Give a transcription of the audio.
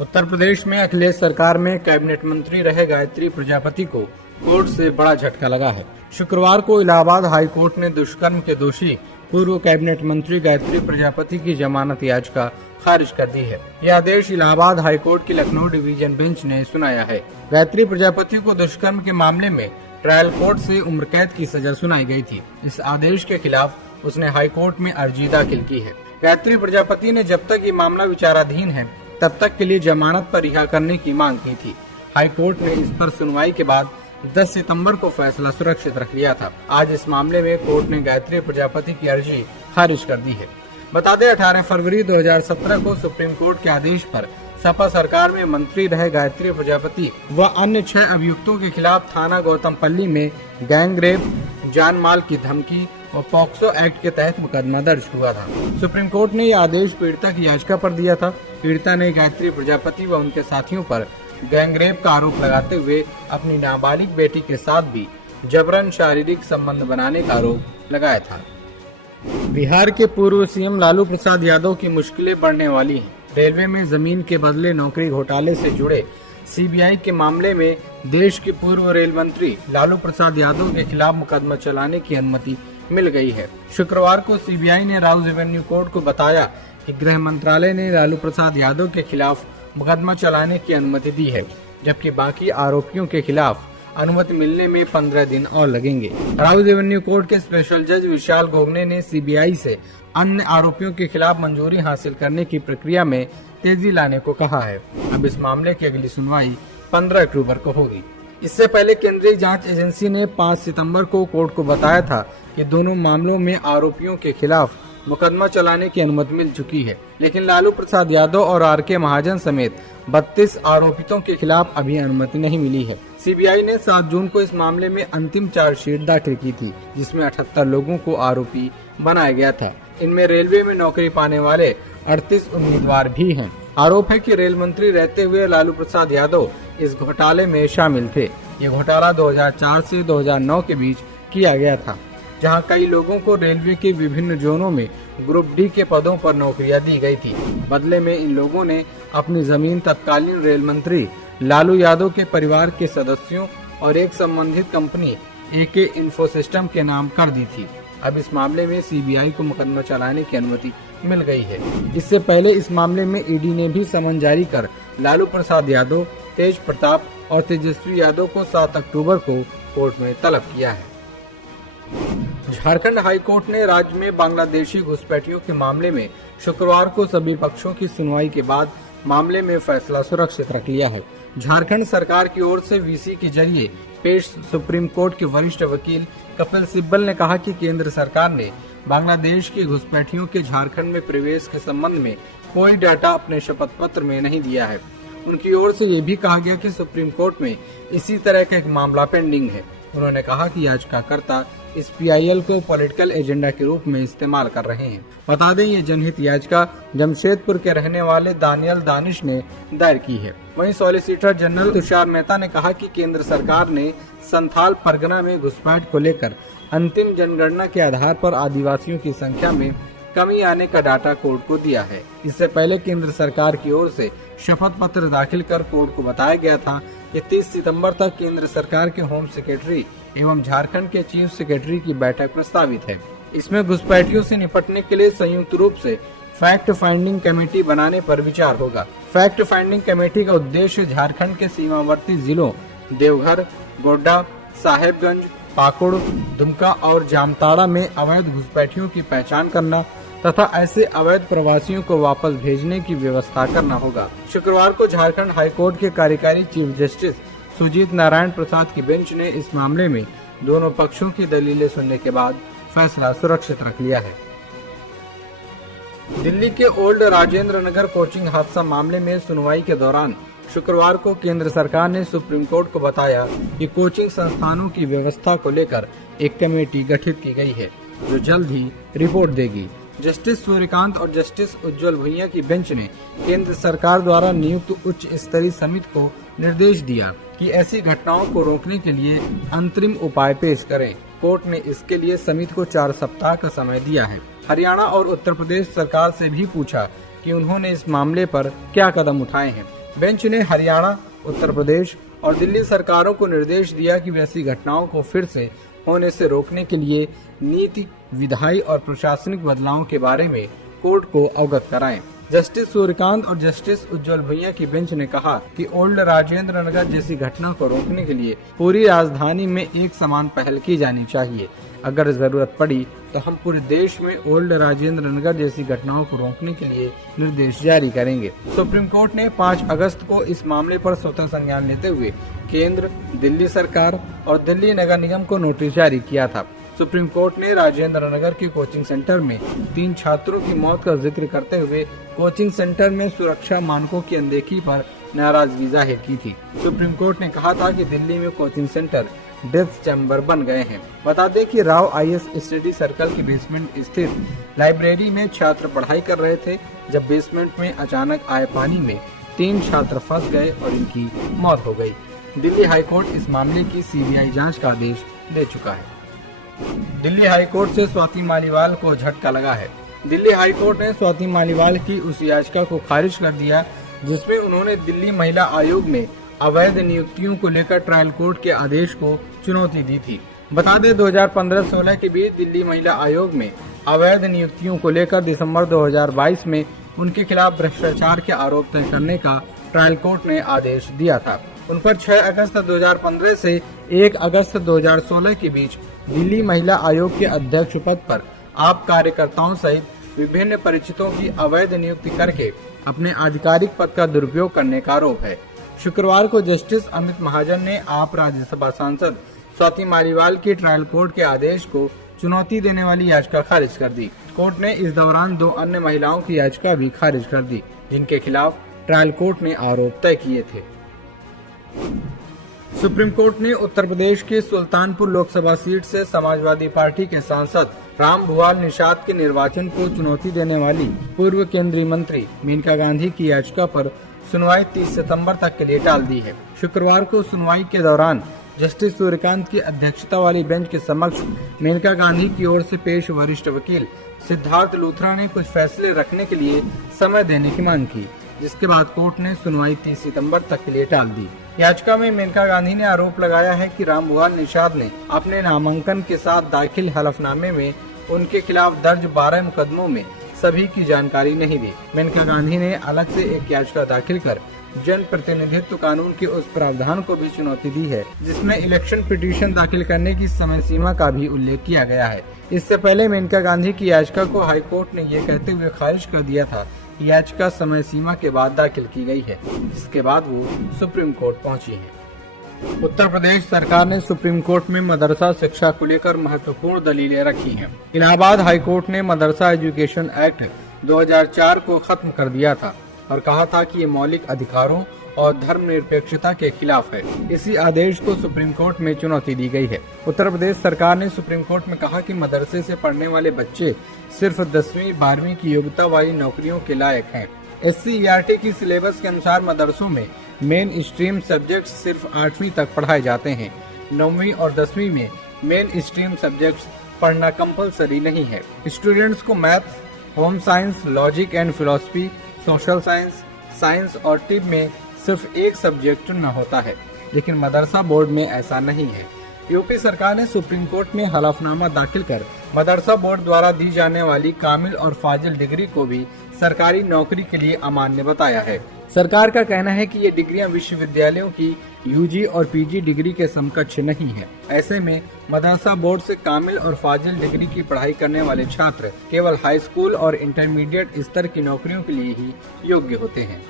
उत्तर प्रदेश में अखिलेश सरकार में कैबिनेट मंत्री रहे गायत्री प्रजापति को कोर्ट से बड़ा झटका लगा है। शुक्रवार को इलाहाबाद हाई कोर्ट ने दुष्कर्म के दोषी पूर्व कैबिनेट मंत्री गायत्री प्रजापति की जमानत याचिका खारिज कर दी है। यह आदेश इलाहाबाद हाई कोर्ट की लखनऊ डिवीजन बेंच ने सुनाया है। गायत्री प्रजापति को दुष्कर्म के मामले में ट्रायल कोर्ट से उम्र कैद की सजा सुनाई गई थी। इस आदेश के खिलाफ उसने हाई कोर्ट में अर्जी दाखिल की है। गायत्री प्रजापति ने जब तक ये मामला विचाराधीन है तब तक के लिए जमानत पर रिहा करने की मांग की थी। हाई कोर्ट ने इस पर सुनवाई के बाद 10 सितंबर को फैसला सुरक्षित रख लिया था। आज इस मामले में कोर्ट ने गायत्री प्रजापति की अर्जी खारिज कर दी है। बता दें 18 फरवरी 2017 को सुप्रीम कोर्ट के आदेश पर सपा सरकार में मंत्री रहे गायत्री प्रजापति व अन्य 6 अभियुक्तों के खिलाफ थाना गौतमपल्ली में गैंग रेप, जान माल की धमकी और पॉक्सो एक्ट के तहत मुकदमा दर्ज हुआ था। सुप्रीम कोर्ट ने यह आदेश पीड़िता की याचिका पर दिया था। पीड़िता ने गायत्री प्रजापति व उनके साथियों पर गैंग रेप का आरोप लगाते हुए अपनी नाबालिग बेटी के साथ भी जबरन शारीरिक संबंध बनाने का आरोप लगाया था। बिहार के पूर्व सीएम लालू प्रसाद यादव की मुश्किलें बढ़ने वाली हैं। रेलवे में जमीन के बदले नौकरी घोटाले से जुड़े सीबीआई के मामले में देश के पूर्व रेल मंत्री लालू प्रसाद यादव के खिलाफ मुकदमा चलाने की अनुमति मिल गई है। शुक्रवार को सीबीआई ने राउज एवेन्यू कोर्ट को बताया कि गृह मंत्रालय ने लालू प्रसाद यादव के खिलाफ मुकदमा चलाने की अनुमति दी है, जबकि बाकी आरोपियों के खिलाफ अनुमति मिलने में 15 दिन और लगेंगे। राउज एवेन्यू कोर्ट के स्पेशल जज विशाल गोगने ने सीबीआई से अन्य आरोपियों के खिलाफ मंजूरी हासिल करने की प्रक्रिया में तेजी लाने को कहा है। अब इस मामले की अगली सुनवाई 15 अक्टूबर को होगी। इससे पहले केंद्रीय जांच एजेंसी ने 5 सितंबर को कोर्ट को बताया था कि दोनों मामलों में आरोपियों के खिलाफ मुकदमा चलाने की अनुमति मिल चुकी है, लेकिन लालू प्रसाद यादव और आर.के. महाजन समेत 32 आरोपितों के खिलाफ अभी अनुमति नहीं मिली है। सीबीआई ने 7 जून को इस मामले में अंतिम चार्जशीट दाखिल की थी, जिसमें 78 लोगों को आरोपी बनाया गया था। इनमें रेलवे में नौकरी पाने वाले 38 उम्मीदवार भी हैं। आरोप है कि रेल मंत्री रहते हुए लालू प्रसाद यादव इस घोटाले में शामिल थे। ये घोटाला 2004 से 2009 के बीच किया गया था, जहां कई लोगों को रेलवे के विभिन्न जोनों में ग्रुप डी के पदों पर नौकरियां दी गई थी। बदले में इन लोगों ने अपनी जमीन तत्कालीन रेल मंत्री लालू यादव के परिवार के सदस्यों और एक संबंधित कंपनी एके इन्फोसिस्टम के नाम कर दी थी। अब इस मामले में सीबीआई को मुकदमा चलाने की अनुमति मिल गई है। इससे पहले इस मामले में ईडी ने भी समन जारी कर लालू प्रसाद यादव, तेज प्रताप और तेजस्वी यादव को 7 अक्टूबर को कोर्ट में तलब किया है। झारखंड हाई कोर्ट ने राज्य में बांग्लादेशी घुसपैठियों के मामले में शुक्रवार को सभी पक्षों की सुनवाई के बाद मामले में फैसला सुरक्षित रख लिया है। झारखंड सरकार की ओर से वीसी के जरिए पेश सुप्रीम कोर्ट के वरिष्ठ वकील कपिल सिब्बल ने कहा कि केंद्र सरकार ने बांग्लादेश के घुसपैठियों के झारखंड में प्रवेश के संबंध में कोई डाटा अपने शपथ पत्र में नहीं दिया है। उनकी ओर से ये भी कहा गया कि सुप्रीम कोर्ट में इसी तरह का एक मामला पेंडिंग है। उन्होंने कहा कि याचिकाकर्ता इस पीआईएल को पॉलिटिकल एजेंडा के रूप में इस्तेमाल कर रहे हैं। बता दें ये जनहित याचिका जमशेदपुर के रहने वाले दानियल दानिश ने दायर की है। वहीं सॉलिसिटर जनरल तुषार मेहता ने कहा कि केंद्र सरकार ने संथाल परगना में घुसपैठ को लेकर अंतिम जनगणना के आधार पर आदिवासियों की संख्या में कमी आने का डाटा कोर्ट को दिया है। इससे पहले केंद्र सरकार की ओर से शपथ पत्र दाखिल कर कोर्ट को बताया गया था कि 30 सितंबर तक केंद्र सरकार के होम सेक्रेटरी एवं झारखंड के चीफ सेक्रेटरी की बैठक प्रस्तावित है। इसमें घुसपैठियों से निपटने के लिए संयुक्त रूप से फैक्ट फाइंडिंग कमेटी बनाने पर विचार होगा। फैक्ट फाइंडिंग कमेटी का उद्देश्य झारखंड के सीमावर्ती जिलों देवघर, गोड्डा, साहेबगंज, पाकुड़, दुमका और जामताड़ा में अवैध घुसपैठियों की पहचान करना तथा ऐसे अवैध प्रवासियों को वापस भेजने की व्यवस्था करना होगा। शुक्रवार को झारखंड हाईकोर्ट के कार्यकारी चीफ जस्टिस सुजीत नारायण प्रसाद की बेंच ने इस मामले में दोनों पक्षों की दलीलें सुनने के बाद फैसला सुरक्षित रख लिया है। दिल्ली के ओल्ड राजेंद्र नगर कोचिंग हादसा मामले में सुनवाई के दौरान शुक्रवार को केंद्र सरकार ने सुप्रीम कोर्ट को बताया कि कोचिंग संस्थानों की व्यवस्था को लेकर एक कमेटी गठित की गई है, जो जल्द ही रिपोर्ट देगी। जस्टिस सूर्यकांत और जस्टिस उज्जवल भुइयां की बेंच ने केंद्र सरकार द्वारा नियुक्त उच्च स्तरीय समिति को निर्देश दिया कि ऐसी घटनाओं को रोकने के लिए अंतरिम उपाय पेश करें। कोर्ट ने इसके लिए समिति को 4 सप्ताह का समय दिया है। हरियाणा और उत्तर प्रदेश सरकार से भी पूछा कि उन्होंने इस मामले पर क्या कदम उठाए हैं। बेंच ने हरियाणा, उत्तर प्रदेश और दिल्ली सरकारों को निर्देश दिया कि वे ऐसी घटनाओं को फिर से होने से रोकने के लिए नीति, विधायी और प्रशासनिक बदलावों के बारे में कोर्ट को अवगत कराएं। जस्टिस सूर्यकांत और जस्टिस उज्जवल भुइयां की बेंच ने कहा कि ओल्ड राजेंद्र नगर जैसी घटना को रोकने के लिए पूरी राजधानी में एक समान पहल की जानी चाहिए। अगर जरूरत पड़ी तो हम पूरे देश में ओल्ड राजेंद्र नगर जैसी घटनाओं को रोकने के लिए निर्देश जारी करेंगे। सुप्रीम कोर्ट ने 5 अगस्त को इस मामले पर स्वतः संज्ञान लेते हुए केंद्र, दिल्ली सरकार और दिल्ली नगर निगम को नोटिस जारी किया था। सुप्रीम कोर्ट ने राजेंद्र नगर के कोचिंग सेंटर में 3 छात्रों की मौत का जिक्र करते हुए कोचिंग सेंटर में सुरक्षा मानकों की अनदेखी पर नाराजगी जाहिर की थी। सुप्रीम कोर्ट ने कहा था कि दिल्ली में कोचिंग सेंटर डेथ चैम्बर बन गए हैं। बता दें कि राव आईएएस स्टडी सर्कल के बेसमेंट स्थित लाइब्रेरी में छात्र पढ़ाई कर रहे थे जब बेसमेंट में अचानक आए पानी में 3 छात्र फंस गए और इनकी मौत हो गई। दिल्ली हाईकोर्ट इस मामले की सीबीआई जांच का आदेश दे चुका है। दिल्ली हाईकोर्ट से स्वाति मालीवाल को झटका लगा है। दिल्ली हाईकोर्ट ने स्वाति मालीवाल की उस याचिका को खारिज कर दिया जिसमें उन्होंने दिल्ली महिला आयोग में अवैध नियुक्तियों को लेकर ट्रायल कोर्ट के आदेश को चुनौती दी थी। बता दें 2015-16 के बीच दिल्ली महिला आयोग में अवैध नियुक्तियों को लेकर दिसंबर 2022 में उनके खिलाफ भ्रष्टाचार के आरोप तय करने का ट्रायल कोर्ट ने आदेश दिया था। उन पर 6 अगस्त 2015 से 1 अगस्त 2016 के बीच दिल्ली महिला आयोग के अध्यक्ष पद पर आप कार्यकर्ताओं सहित विभिन्न परिचितों की अवैध नियुक्ति करके अपने आधिकारिक पद का दुरुपयोग करने का आरोप है। शुक्रवार को जस्टिस अमित महाजन ने आप राज्यसभा सांसद स्वाति मालीवाल के ट्रायल कोर्ट के आदेश को चुनौती देने वाली याचिका खारिज कर दी। कोर्ट ने इस दौरान 2 अन्य महिलाओं की याचिका भी खारिज कर दी जिनके खिलाफ ट्रायल कोर्ट ने आरोप तय किए थे। सुप्रीम कोर्ट ने उत्तर प्रदेश के सुल्तानपुर लोकसभा सीट से समाजवादी पार्टी के सांसद रामभुआल निषाद के निर्वाचन को चुनौती देने वाली पूर्व केंद्रीय मंत्री मेनका गांधी की याचिका पर सुनवाई 30 सितंबर तक के लिए टाल दी है। शुक्रवार को सुनवाई के दौरान जस्टिस सूर्यकांत की अध्यक्षता वाली बेंच के समक्ष मेनका गांधी की ओर से पेश वरिष्ठ वकील सिद्धार्थ लूथरा ने कुछ फैसले रखने के लिए समय देने की मांग की, जिसके बाद कोर्ट ने सुनवाई 30 सितंबर तक के लिए टाल दी। याचिका में मेनका गांधी ने आरोप लगाया है कि रामभुआल निषाद ने अपने नामांकन के साथ दाखिल हलफनामे में उनके खिलाफ दर्ज 12 मुकदमों में सभी की जानकारी नहीं दी। मेनका गांधी ने अलग से एक याचिका दाखिल कर जन प्रतिनिधित्व कानून के उस प्रावधान को भी चुनौती दी है जिसमें इलेक्शन पिटीशन दाखिल करने की समय सीमा का भी उल्लेख किया गया है। इससे पहले मेनका गांधी की याचिका को हाईकोर्ट ने ये कहते हुए खारिज कर दिया था याचिका समय सीमा के बाद दाखिल की गई है, जिसके बाद वो सुप्रीम कोर्ट पहुंची है। उत्तर प्रदेश सरकार ने सुप्रीम कोर्ट में मदरसा शिक्षा को लेकर महत्वपूर्ण दलीलें रखी हैं। इलाहाबाद हाईकोर्ट ने मदरसा एजुकेशन एक्ट 2004 को खत्म कर दिया था और कहा था कि ये मौलिक अधिकारों और धर्मनिरपेक्षता के खिलाफ है। इसी आदेश को सुप्रीम कोर्ट में चुनौती दी गई है। उत्तर प्रदेश सरकार ने सुप्रीम कोर्ट में कहा कि मदरसे से पढ़ने वाले बच्चे सिर्फ 10वीं 12वीं की योग्यता वाली नौकरियों के लायक हैं। SC/ERT की सिलेबस के अनुसार मदरसों में मेन स्ट्रीम सब्जेक्ट सिर्फ 8वीं तक पढ़ाए जाते हैं। 9वीं और 10वीं में मेन स्ट्रीम सब्जेक्ट्स पढ़ना कंपलसरी नहीं है। स्टूडेंट्स को maths, home science, logic and philosophy, social science, science और टिप में सिर्फ एक सब्जेक्ट चुनना होता है, लेकिन मदरसा बोर्ड में ऐसा नहीं है। यूपी सरकार ने सुप्रीम कोर्ट में हलफनामा दाखिल कर मदरसा बोर्ड द्वारा दी जाने वाली कामिल और फाजिल डिग्री को भी सरकारी नौकरी के लिए अमान्य बताया है। सरकार का कहना है कि ये डिग्रियां विश्वविद्यालयों की यूजी और पीजी डिग्री के समकक्ष नहीं है। ऐसे में मदरसा बोर्ड से कामिल और फाजिल डिग्री की पढ़ाई करने वाले छात्र केवल हाई स्कूल और इंटरमीडिएट स्तर की नौकरियों के लिए ही योग्य होते हैं।